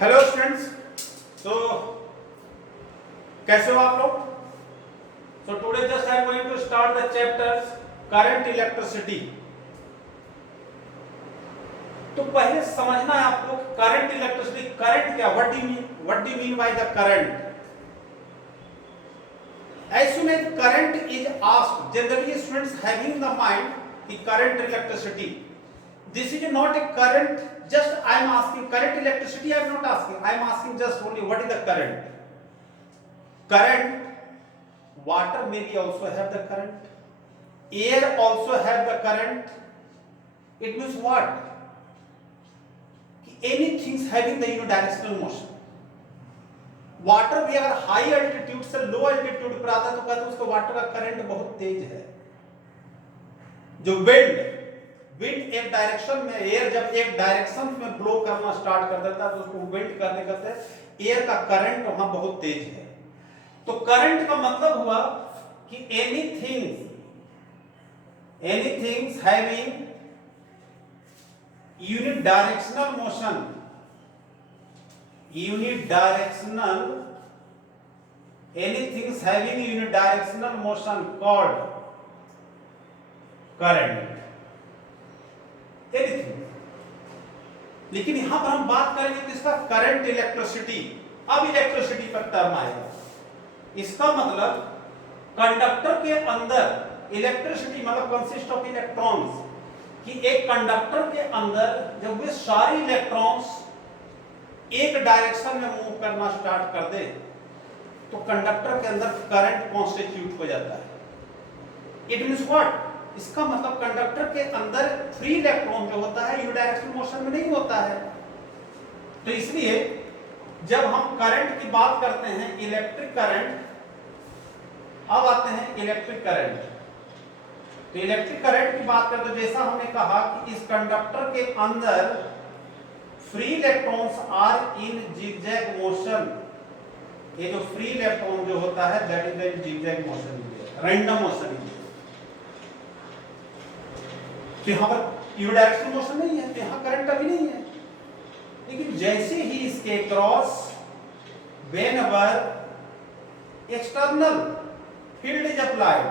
Hello students. तो कैसे हो आप लोग? So today just I am going to start the chapters current electricity. तो पहले समझना है आपको करंट इलेक्ट्रिसिटी, करंट क्या, what do you mean by the current? As soon as current is asked, generally students having the mind the current electricity. This is not a current. Just I am asking current electricity. I am not asking. I am asking just only what is the current. Current. Water maybe also have the current. Air also have the current. It means what? Anything having the unidirectional motion. Water भी अगर high altitude से लो altitude पर आता है तो कहते हैं उसका वाटर का करंट बहुत तेज है। जो विंड एक डायरेक्शन में, एयर जब एक डायरेक्शन में ब्लो करना स्टार्ट कर देता है तो उसको विंड कहते हैं। एयर का करंट वहां बहुत तेज है। तो करंट का मतलब हुआ कि anything having unidirectional motion, anything having unidirectional motion called current, anything। लेकिन यहां पर हम बात करेंगे किसका? Current electricity. अब इलेक्ट्रिसिटी पर टर्म आएगा। इसका मतलब कंडक्टर के अंदर इलेक्ट्रिसिटी मतलब कंसिस्ट ऑफ इलेक्ट्रॉन्स, कि एक कंडक्टर के अंदर जब वे सारे इलेक्ट्रॉन्स एक डायरेक्शन में मूव करना स्टार्ट कर दे तो कंडक्टर के अंदर करंट कॉन्स्टिट्यूट हो जाता है। It means what? इसका मतलब कंडक्टर के अंदर फ्री इलेक्ट्रॉन जो होता है यूनिडायरेक्शनल मोशन में नहीं होता है। तो इसलिए जब हम करंट की बात करते हैं, इलेक्ट्रिक करंट, अब आते हैं इलेक्ट्रिक करंट। तो इलेक्ट्रिक करंट की बात करते, जैसा हमने कहा कि इस कंडक्टर के अंदर free electrons are in zigzag motion. ये जो फ्री इलेक्ट्रॉन जो होता है that is the zigzag motion, random motion. तो यहां पर यूनिडायरेक्शनल मोशन नहीं है, तो यहां करंट अभी नहीं है। लेकिन जैसे ही इसके cross whenever external field is applied,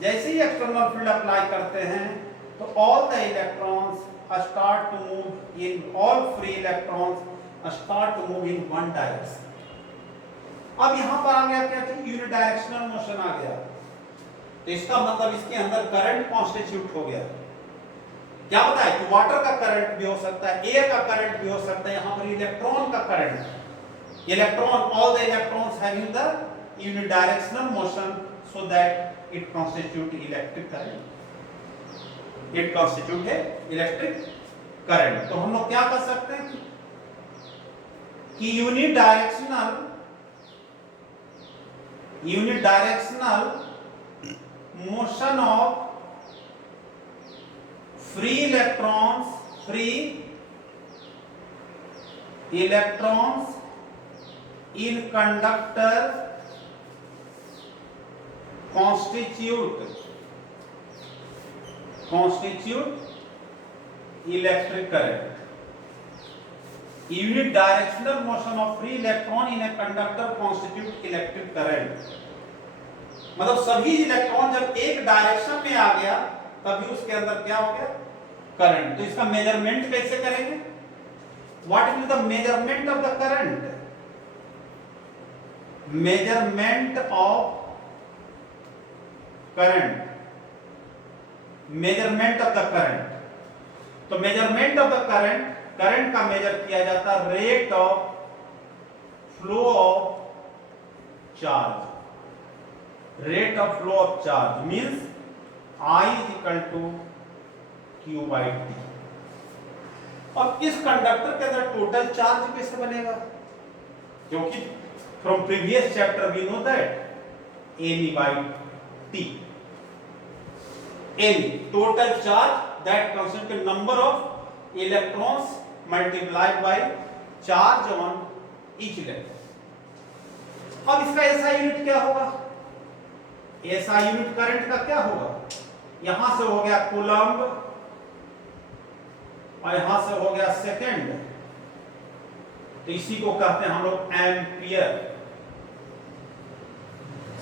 जैसे ही एक्सटर्नल फील्ड अप्लाई करते हैं तो all the electrons start to move in, all free electrons start to move in one direction। अब यहां पर आ गया क्या? यूनिडायरेक्शनल मोशन आ गया। तो इसका मतलब इसके अंदर करंट कॉन्स्टिट्यूट हो गया। क्या बताया कि वाटर का करंट भी हो सकता है, एयर का करंट भी हो सकता है, यहां पर इलेक्ट्रॉन का current. Electron, all the electrons having the unidirectional motion so that it constitute electric current. It constitute है इलेक्ट्रिक करंट। तो हम लोग क्या कर सकते हैं कि unidirectional motion of free electrons in conductor constitute electric current। Unidirectional motion of free electron in a conductor constitute electric current। मतलब सभी इलेक्ट्रॉन जब एक डायरेक्शन में आ गया तभी उसके अंदर क्या हो गया? करंट। तो इसका मेजरमेंट कैसे करेंगे? What is the measurement of the current? Measurement of current, measurement of the current. तो measurement of the current, current का मेजर किया जाता है rate of flow of charge. Rate of flow of charge means I is equal to Q by T। अब इस conductor के अंदर total charge कैसे बनेगा? क्योंकि from previous chapter we know that N by T, N total charge that consists the number of electrons multiplied by charge on each electron। अब इसका SI unit क्या होगा? SI यूनिट करंट का क्या होगा? यहां से हो गया कूलम्ब और यहां से हो गया सेकेंड, तो इसी को कहते हैं हम लोग एम्पियर,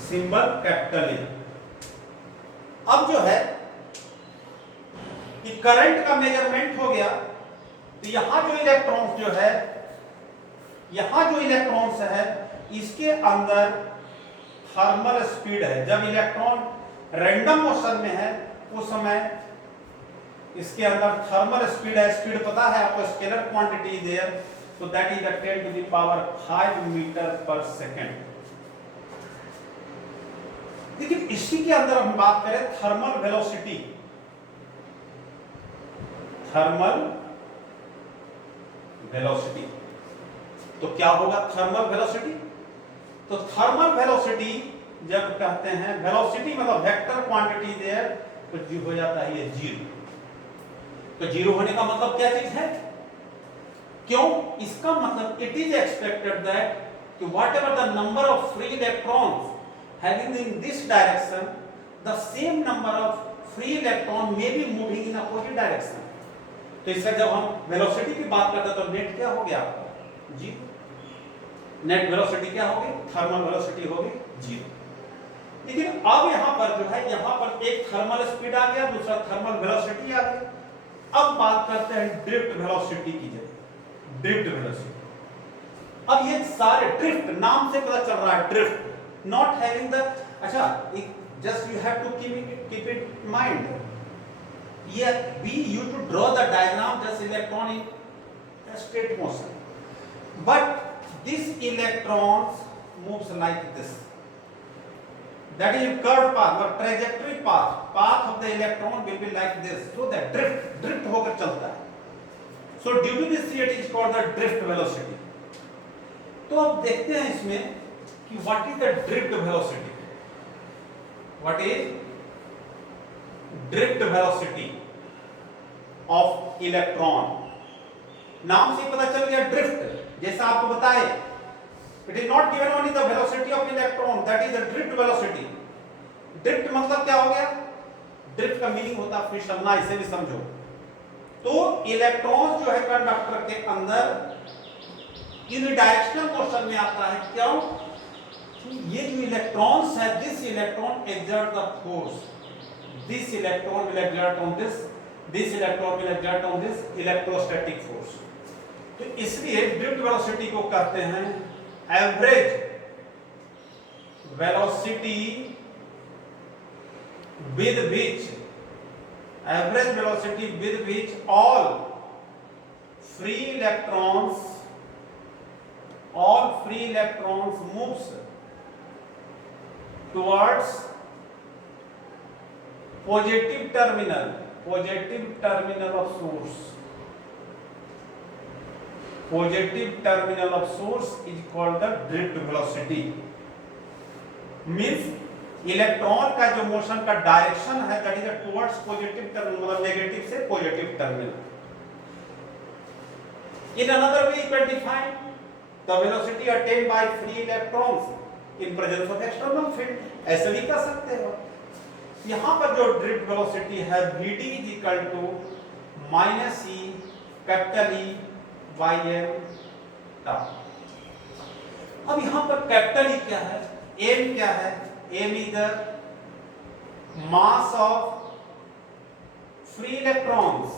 सिंबल कैपिटल ए। अब जो है कि करंट का मेजरमेंट हो गया, तो यहां जो इलेक्ट्रॉन्स जो है, यहां जो इलेक्ट्रॉन्स है इसके अंदर थर्मल स्पीड है। जब इलेक्ट्रॉन रैंडम मोशन में है उस समय इसके अंदर थर्मल स्पीड है। स्पीड पता है आपको, scalar quantity there, so that is 10 to the power 5 metre पर सेकेंड। लेकिन इसी के अंदर हम बात करें थर्मल वेलोसिटी, थर्मल वेलोसिटी, तो क्या होगा थर्मल वेलोसिटी? तो थर्मल वेलोसिटी जब कहते हैं, वेलोसिटी मतलब वेक्टर क्वांटिटी देयर, तो जी हो जाता है ये जीरो। तो जीरो होने का मतलब क्या चीज है? क्यों? इसका मतलब इट इज एक्सपेक्टेड दैट कि whatever the number of free electrons having in this direction, the same number of free electron may be moving in opposite direction. तो इसका जब हम वेलोसिटी की बात करते हैं तो नेट क्या हो गया आपका? जीरो। नेट वेलोसिटी क्या होगी? थर्मल वेलोसिटी होगी जीरो। लेकिन अब यहां पर जो है, यहां पर एक थर्मल स्पीड आ गया, दूसरा थर्मल वेलोसिटी आ गया। अब बात करते हैं ड्रिफ्ट वेलोसिटी की जगह, ड्रिफ्ट वेलोसिटी। अब ये सारे ड्रिफ्ट, नाम से पता चल रहा है ड्रिफ्ट, नॉट हैविंग द, अच्छा just you have to keep it in mind, ये we used to draw the diagram just electron in a straight motion, but this electrons moves like this, that is curved path or trajectory path of the electron will be like this, so that drift होकर चलता है। so due to this it is called the drift velocity। तो अब देखते हैं इसमें कि what is the drift velocity, what is drift velocity of electron. नाम से पता चल गया ड्रिफ्ट, जैसा आपको बताए, it is not given only the velocity of electron, that is the drift velocity. Drift मतलब क्या हो गया? ड्रिफ्ट का मीनिंग होता है फिसलना, इसे भी समझो। तो इलेक्ट्रॉन जो है कंडक्टर के अंदर यूनिडायरेक्शनल मोशन में आता है। क्यों? ये जो इलेक्ट्रॉन्स है, this electron exert the force, this electron will exert on this electron will exert on this electrostatic force। तो इसलिए ड्रिफ्ट वेलोसिटी को कहते हैं average velocity with which all free electrons moves towards positive terminal of source। positive terminal of source is called the drift velocity। means electron का जो motion का direction है, that is towards positive terminal, मतलब negative से positive terminal. In another way you can define the velocity attend by free electrons in presence of external field, ऐसे भी कर सकते हो। यहां पर जो ड्रिफ्ट वेलोसिटी है Vd is equal to minus e capital E by m tau. अब यहां पर कैपिटल ई क्या है, एम क्या है? M is the mass of free electrons,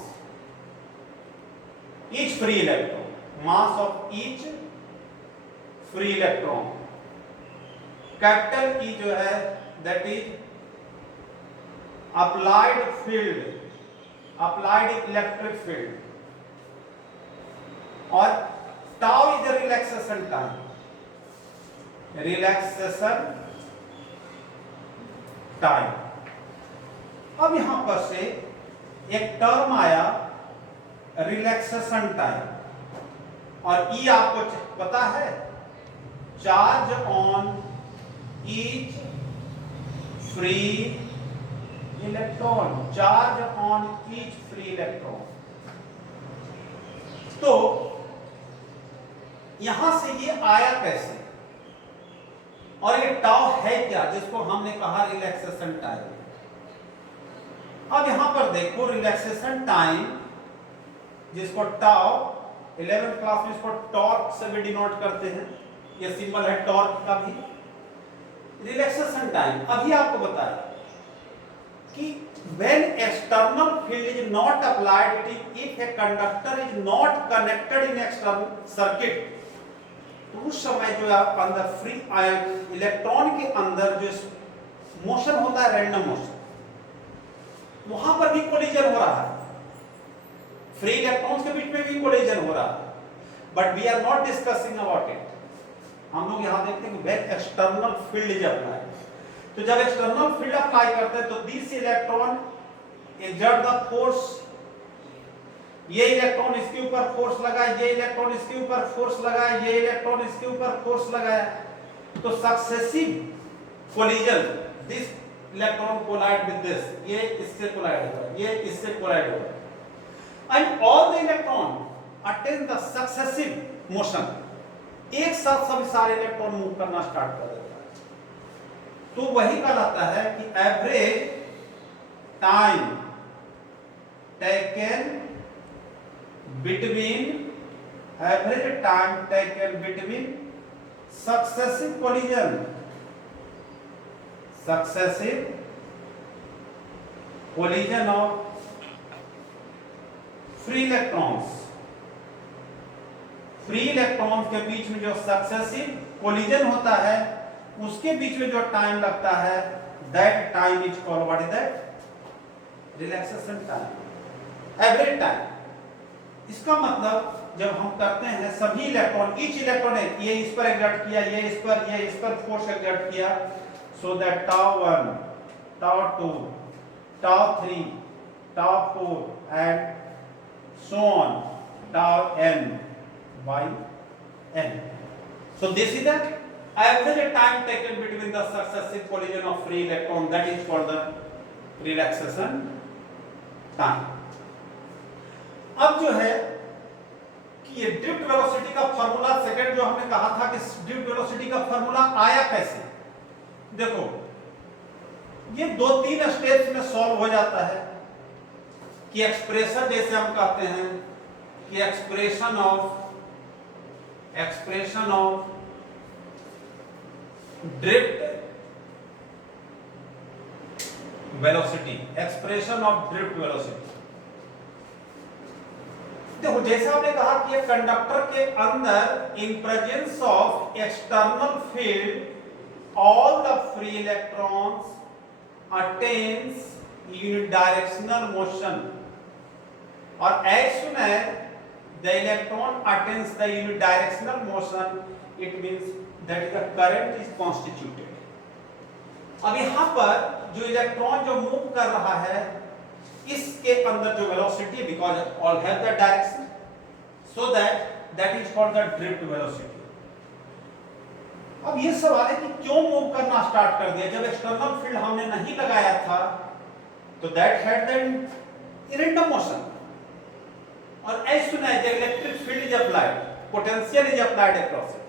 each free electron, mass of each free electron. Capital E जो है that is applied field, applied electric field, और tau is the relaxation time, relaxation time। अब यहां पर से एक term आया relaxation time, और ई आपको पता है charge on each free electron, charge on each free electron. तो यहां से ये आया कैसे, और ये टाउ है क्या, जिसको हमने कहा रिलैक्सेशन टाइम। अब यहां पर देखो रिलैक्सेशन टाइम, जिसको टाउ 11th क्लास में इसको टॉर्क से भी डिनोट करते हैं, ये सिंबल है टॉर्क का भी। रिलैक्सेशन टाइम अभी आपको बताया कि when external field is not applied, if a conductor is not connected in external circuit, तो उस समय जो आप अंदर फ्री इलेक्ट्रॉन के अंदर जो मोशन होता है, रैंडम मोशन, वहां पर भी कोलिजन हो रहा है, फ्री इलेक्ट्रॉन्स के बीच में भी कोलिजन हो रहा है, but we are not discussing about it. हम लोग यहां देखते हैं कि when external field is applied, तो जब एक्सटर्नल फील्ड अप्लाई करते हैं तो this electron exert the force, ये इलेक्ट्रॉन इसके ऊपर फोर्स लगाए, ये इलेक्ट्रॉन इसके ऊपर फोर्स लगाए, ये इलेक्ट्रॉन इसके ऊपर फोर्स लगाया, तो successive collision, this electron collide with this, ये इससे कोलाइड होगा, ये इससे कोलाइड होगा, and all the electron attain the successive motion, एक साथ सभी सारे इलेक्ट्रॉन मूव करना स्टार्ट कर देता है। तो वही कहलाता है कि average time taken between, average time taken between successive collision, successive collision of free electrons, free electron के बीच में जो सक्सेसिव कोलिजन होता है उसके बीच में जो टाइम लगता है, that time is called, what is that? Relaxation time, average time. इसका मतलब जब हम करते हैं सभी इलेक्ट्रॉन, ईच इलेक्ट्रॉन है, ये इस पर एक्सर्ट किया, ये इस पर फोर्स एक्सर्ट किया, so that tau 1, tau 2, tau 3, tau 4 and so on, tau n by n. So this is the average time taken between the successive collision of free electron, that is called the relaxation time. अब जो है कि ये drift velocity का formula, second जो हमने कहा था कि ड्रिफ्ट वेलोसिटी का फार्मूला आया कैसे, देखो ये 2-3 स्टेप्स में सॉल्व हो जाता है कि एक्सप्रेशन, जैसे हम कहते हैं कि expression of drift velocity, expression of drift velocity. देखो जैसे आपने कहा कि एक कंडक्टर के अंदर इन presence of external field all the free electrons attains unidirectional motion, or as soon as the electron attains the unidirectional motion, it means that the current is constituted. अब यहाँ पर जो इलेक्ट्रॉन जो मूव कर रहा है इसके अंदर जो velocity, because all have the direction, so that is called the drift velocity. अब ये सवाल है कि क्यों मूव करना स्टार्ट कर दिया, जब एक्सटर्नल फील्ड हमने नहीं लगाया था तो that had the random motion, और as soon as the electric field is applied, potential is applied across it,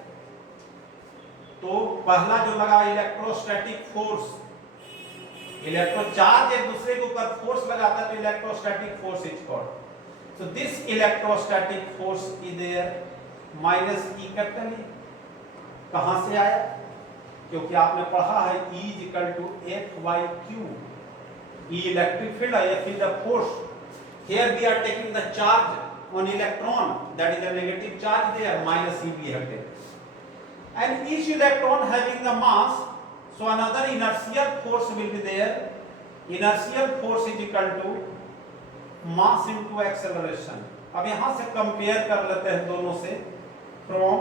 तो पहला जो लगा इलेक्ट्रोस्टैटिक फोर्स, इलेक्ट्रो चार्ज एक दूसरे के ऊपर फोर्स लगाता है तो electrostatic force is called, so this electrostatic force is there, minus e capital ई कहां से आया, क्योंकि आपने पढ़ा है E is equal to F by Q, E electric field, F is the force. Here we are taking the charge on electron, that is the negative charge there, minus E we have taken. And each electron having the mass, so another inertial force will be there. Inertial force is equal to mass into acceleration. अब यहाँ से compare कर लेते हैं दोनों से, from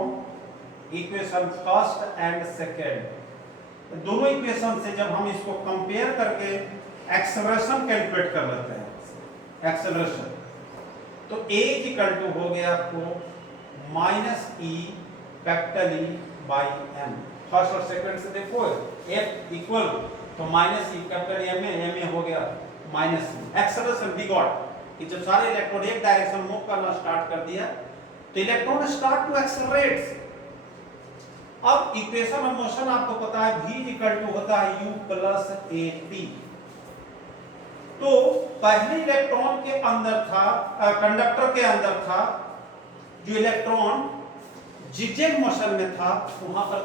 equation first and second, दोनों equation से जब हम इसको कंपेयर करके एक्सेलरेशन कैलकुलेट कर लेते हैं, एक्सेलरेशन, तो A इक्वल टू हो गया आपको minus e capital E by m, first और सेकंड से देखो F equal to minus e capital M a हो गया minus e, acceleration we got कि जब सारे इलेक्ट्रॉन एक डायरेक्शन मूव करना स्टार्ट कर दिया तो इलेक्ट्रॉन स्टार्ट टू एक्सेलरेट। अब इक्वेशन ऑफ मोशन आपको पता है v इक्वल टू होता है u प्लस at, तो पहले इलेक्ट्रॉन के अंदर था, कंडक्टर के अंदर था जो इलेक्ट्रॉन जिगजैग मोशन में था वहां पर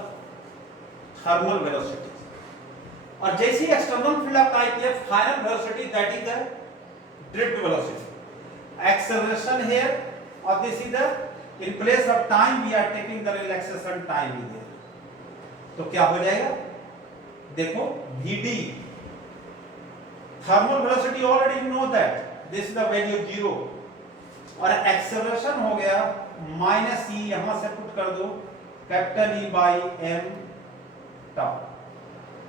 थर्मल वेलोसिटी, और जैसे एक्सटर्नल फील्ड अप्लाई किया final velocity that is the drift velocity. Acceleration here और this is the in place of time we are taking the relaxation time is there. तो क्या हो जाएगा, देखो vd thermal velocity already you know that this is the value 0, और acceleration हो गया minus ई, यहां से पुट कर दो capital E by m tau,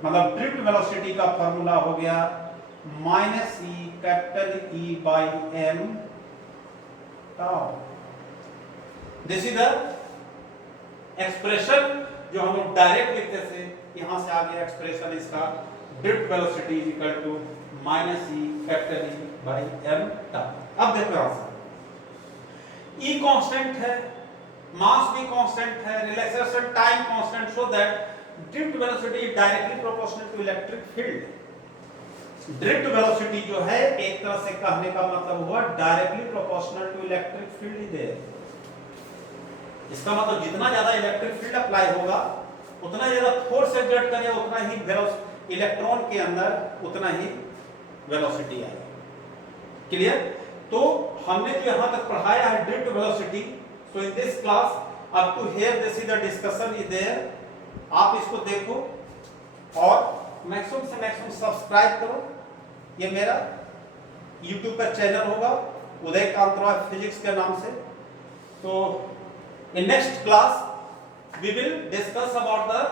मतलब ड्रिफ्ट वेलोसिटी का फार्मूला हो गया minus e capital E by m tau. This is the expression जो हम लोग डायरेक्ट लिखते थे, यहां से आ गया एक्सप्रेशन इसका, drift velocity is equal to minus e capital E by m tau. अब देखो यहां से E कांस्टेंट है, मास भी कांस्टेंट है, relaxation time constant, so that drift velocity is directly proportional to electric field. Drift velocity जो है एक तरह से कहने का मतलब हुआ directly proportional to electric field is there. इसका मतलब जितना ज्यादा इलेक्ट्रिक फील्ड अप्लाई होगा उतना ज्यादा फोर्स एक्सर्ट करेगा उतना ही इलेक्ट्रॉन के अंदर उतना ही वेलोसिटी आएगा। क्लियर? तो हमने जो यहां तक पढ़ाया है drift velocity, so in this class up to here this is the discussion is there. आप इसको देखो और मैक्सिमम से मैक्सिमम सब्सक्राइब करो। ये मेरा YouTube पर चैनल होगा उदय कांत रॉय फिजिक्स के नाम से। तो in next class we will discuss about the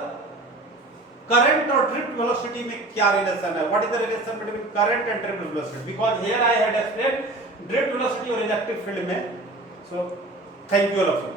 current और ड्रिफ्ट वेलोसिटी में क्या रिलेशन है, what is the relation between current and drift velocity, because here I had explained drift velocity और इलेक्ट्रिक फील्ड में। So thank you all of you.